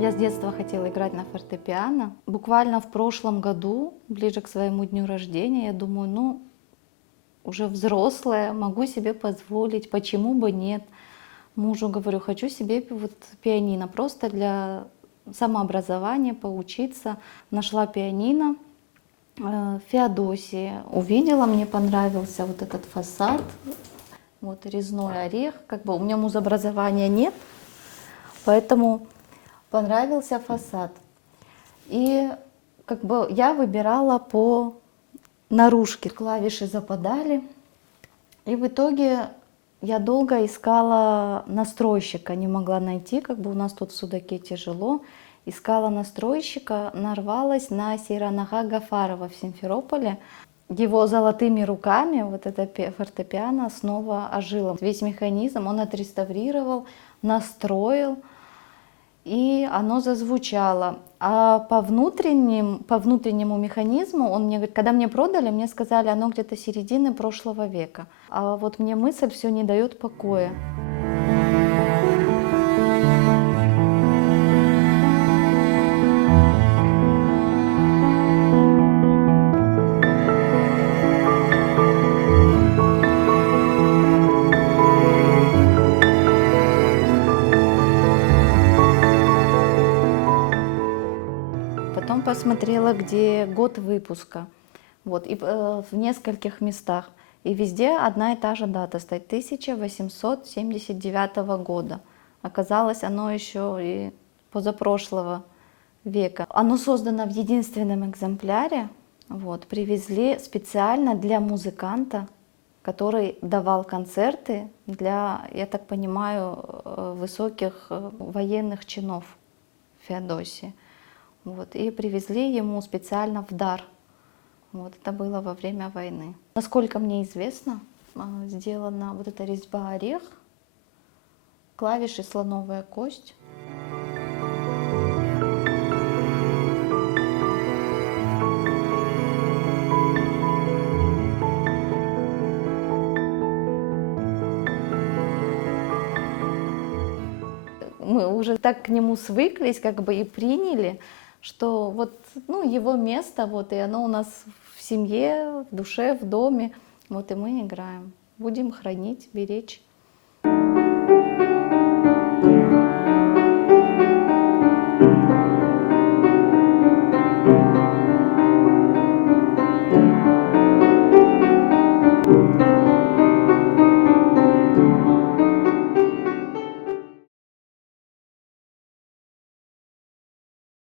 Я с детства хотела играть на фортепиано. Буквально в прошлом году, ближе к своему дню рождения, я думаю, ну, уже взрослая, могу себе позволить, почему бы нет. Мужу говорю, хочу себе вот пианино, просто для самообразования, поучиться. Нашла пианино в Феодосии, увидела, мне понравился вот этот фасад, вот резной орех. Как бы у меня музобразования нет, поэтому понравился фасад. И как бы я выбирала по наружке. Клавиши западали. И в итоге я долго искала настройщика, не могла найти, как бы у нас тут в Судаке тяжело. Искала настройщика, нарвалась на Сейранага Гафарова в Симферополе. Его золотыми руками вот это фортепиано снова ожило. Весь механизм он отреставрировал, настроил, и оно зазвучало. А по внутреннему механизму, он мне говорит, когда мне продали, мне сказали, оно где-то середины прошлого века. А вот мне мысль все не дает покоя. Потом посмотрела, где год выпуска. Вот, и в нескольких местах. И везде одна и та же дата стоит, 1879 года. Оказалось, оно еще и позапрошлого века. Оно создано в единственном экземпляре. Вот, привезли специально для музыканта, который давал концерты для, я так понимаю, высоких военных чинов в Феодосии. Вот, и привезли ему специально в дар. Вот, это было во время войны. Насколько мне известно, сделана вот эта резьба орех, клавиши слоновая кость. Мы уже так к нему свыклись, как бы и приняли, что вот, ну, его место, вот, и оно у нас в семье, в душе, в доме, вот, и мы играем. Будем хранить, беречь.